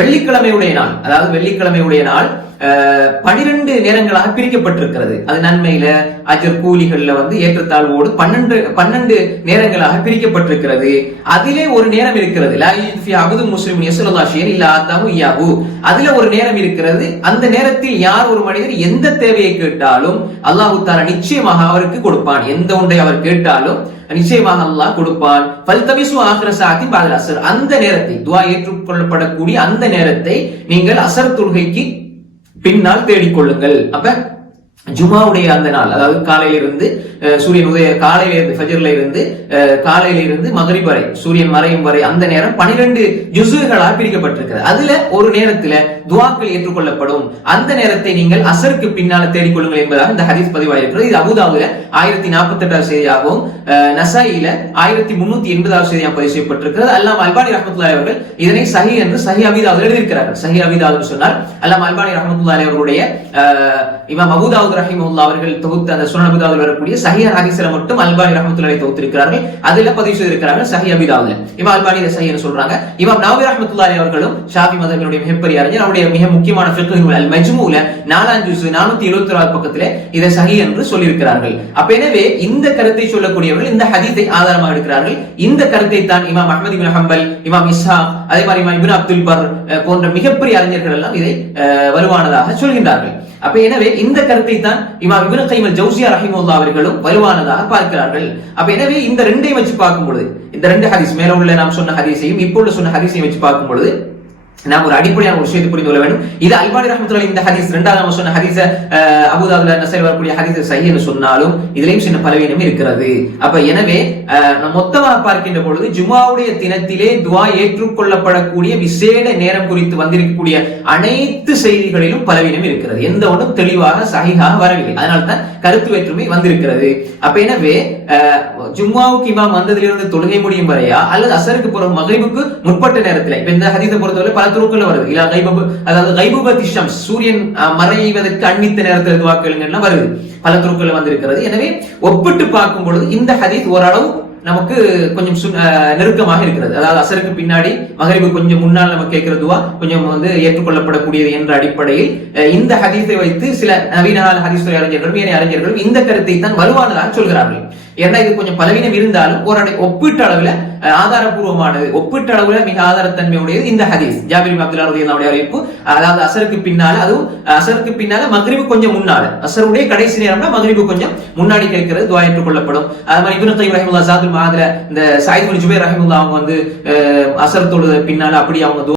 வெள்ளிக்கிழமையுடைய நாள், அதாவது வெள்ளிக்கிழமையுடைய நாள் 12 நேரங்களாக பிரிக்கப்பட்டிருக்கிறது. அது நன்மையில அஜர் கூலிகள்ல ஏற்றத்தாழ்வோடு 12 நேரங்களாக பிரிக்கப்பட்டிருக்கிறது. அதிலே ஒரு நேரம் இருக்கிறது, அதுல ஒரு நேரம் இருக்கிறது. அந்த நேரத்தில் யார் ஒரு மனிதர் எந்த தேவையை கேட்டாலும் அல்லாஹ் தஆலா நிச்சயமாக அவருக்கு கொடுப்பான். எந்த ஒன்றை அவர் கேட்டாலும் நிச்சயமாக அல்லாஹ் கொடுப்பான். அந்த நேரத்தை, துஆ ஏற்றுக்கொள்ளப்படக்கூடிய அந்த நேரத்தை நீங்கள் அசர் தொழுகைக்கு பின்னால் தேடிக்கொள்ளுங்கள். அப்ப ஜுமாவுடைய அந்த நாள், அதாவது காலையிலிருந்து சூரியன் உதய, காலையிலிருந்து ஃபஜ்ர்ல இருந்து காலையிலிருந்து மக்ரிப் வரை, சூரியன் மறையும் வரை அந்த நேரம் 12 ஜுஸுகளாக பிரிக்கப்பட்டிருக்கிறது. அதுல ஒரு நேரத்துல துஆக்கள் ஏற்றுக்கொள்ளப்படும். அந்த நேரத்தை நீங்கள் அசருக்கு பின்னால தேடிக்கொள்ளுங்கள் என்பதாக இந்த ஹதீஸ் பதிவாயிருக்கிறது. இது அபூதாவுல 1048வது செய்தியாகவும் நசாயில 1380வது செய்தியாக பதிவு செய்யப்பட்டிருக்கிறது. அல்லாம அல்பானி ரஹ்மத்துல்லாஹி அவர்கள் இதனை சஹீஹ் என்று சஹீஹ் அபீதாவுல எழுதியிருக்கிறார்கள். சஹீஹ் அபீதாவுல சொன்னார் அல்லாம அல்பானி ரஹ்மத்துல்லாஹி அவர்களுடைய இமாம் அபூதாவுத் ரஹிமஹுல்லாஹ் அவர்கள் தொகுத்த அந்த சுனன் அபூதாவுல வரக்கூடிய சஹீஹ் ஹதீஸ்ல மட்டும் அல்பானி ரஹ்மத்துல்லாஹி தொகுத்திருக்கிறார்கள். அதுல பதிவு செய்திருக்கிறார்கள் சஹீஹ் அபீதாவுல. இமாம் அல்பானி இதை சஹீஹ்னு சொல்றாங்க. இமாம் நவவி ரஹ்மத்துல்லாஹி அவர்களும் ஷாஃபி மذஹபினுடைய மிகப்பெரிய அறிஞர், அவருடைய மிக முக்கியமான ஃபிக்ஹ் அல் மஜ்மூல 4 ஜுஸ் 474 பக்கத்திலே இதை சஹீஹ் என்று சொல்லியிருக்கிறார்கள். அப்ப எனவே இந்த கருத்தை சொல்லக்கூடியவர்கள் இந்த ஹதீஸை ஆதாரமாக எடுக்கிறார்கள். இந்த கருத்தை தான் இமாம் அஹ்மத் இப்னு ஹம்பல், இமாம் இஸ்ஹாக், அதே மாதிரி இமாம் இப்னு அப்துல் பர் போன்ற மிகப்பெரிய அறிஞர்கள் எல்லாம் இதை வலுவானதாக சொல்கின்றார்கள். அப்ப எனவே இந்த கருத்தை தான் இமாம் இப்னு கைம் அல் ஜௌசியா ரஹிமஹுல்லாஹ் அவர்களும் வலுவானதாக பார்க்கிறார்கள். அப்ப எனவே இந்த ரெண்டையும் வச்சு பார்க்கும் பொழுது, இந்த ரெண்டு ஹதீஸ், மேல உள்ள நாம் சொன்ன ஹதீஸையும் இப்போது சொன்ன ஹதீஸையும் வச்சு பார்க்கும் பொழுது நாம் ஒரு அடிப்படையான ஒரு விஷயத்தை புரிந்து கொள்ள வேண்டும். இது அல்பானி ரஹ்மத்துல்லாஹி இந்த ஹதீஸ், ரெண்டாவது நம்ம சொன்ன ஹதீஸ அபூதாவுல நஸைல வரக்கூடிய ஹதீஸ் சஹீஹ் என்று சொன்னாலும் இதிலேயும் சின்ன பலவீனம் இருக்கிறது. அப்ப எனவே நாம் மொத்தமாக பார்க்கின்ற பொழுது ஜுமாவுடைய தினத்திலே துஆ ஏற்றுக்கொள்ளப்படக்கூடிய விசேட நேரம் குறித்து வந்திருக்கக்கூடிய அனைத்து செய்திகளிலும் பலவீனம் இருக்கிறது. எந்த ஒன்றும் தெளிவாக சஹீஹாக வரவில்லை. அதனால தான் கருத்து வேற்றுமை வந்திருக்கிறது. அப்ப எனவே ஜும்மாவுக்கு இமாம் வந்ததிலிருந்து தொழுகை முடியும் வரையா அல்லது அசருக்கு பிறகு மக்ரிபுக்கு முற்பட்ட நேரத்தில், இப்ப இந்த ஹதீஸை பொறுத்தவரை பல துருக்கள் வருது. இலா கைபு, அதாவது கைபுபத்தி ஷம்ஸ், சூரியன் மறைவதற்கு அண்மித்த நேரத்தில் துஆ கேளுங்கன்னு வருது. பல துருக்கள் வந்திருக்கிறது. எனவே ஒப்பிட்டு பார்க்கும் பொழுது இந்த ஹதீஸ் ஓரளவு நமக்கு கொஞ்சம் நெருக்கமாக இருக்கிறது. அதாவது அசருக்கு பின்னாடி மகரிபு கொஞ்சம் முன்னால் நம்ம கேட்கிற துஆ கொஞ்சம் ஏற்றுக்கொள்ளப்படக்கூடியது என்ற அடிப்படையில் இந்த ஹதீஸை வைத்து சில நவீன ஹதீஸ் துறை அறிஞர்களும் ஏனைய அறிஞர்களும் இந்த கருத்தை தான் வலுவானதாக சொல்கிறார்கள். ஏன்னா இது கொஞ்சம் பலவீனம் இருந்தாலும் ஒரு ஒப்பீட்டு அளவுல ஆதாரபூர்வமானது, ஒப்பீட்டு அளவுல மிக ஆதாரத்தன்மையுடையது இந்த ஹதீஸ். ஜாபிர் இப்னு அப்துல்லாஹ் ரலியல்லாஹு அன்ஹு அறிவிப்பு, அதாவது அசருக்கு பின்னால, அதுவும் அசருக்கு பின்னால மக்ரிபு கொஞ்சம் முன்னால, அசருடைய கடைசி நேரம்னா மக்ரிபு கொஞ்சம் முன்னாடி கேட்கிறது துஆ ஏற்றுக்கொள்ளப்படும். அது மாதிரி இப்னு கைம் ரஹிமஹுல்லாஹ் ஸாதுல் மஆத்ல இந்த ஸஈத் இப்னு ஜுபைர் ரஹிமஹுல்லாஹ் அவங்க அசர் தொழுத பின்னால அப்படி அவங்க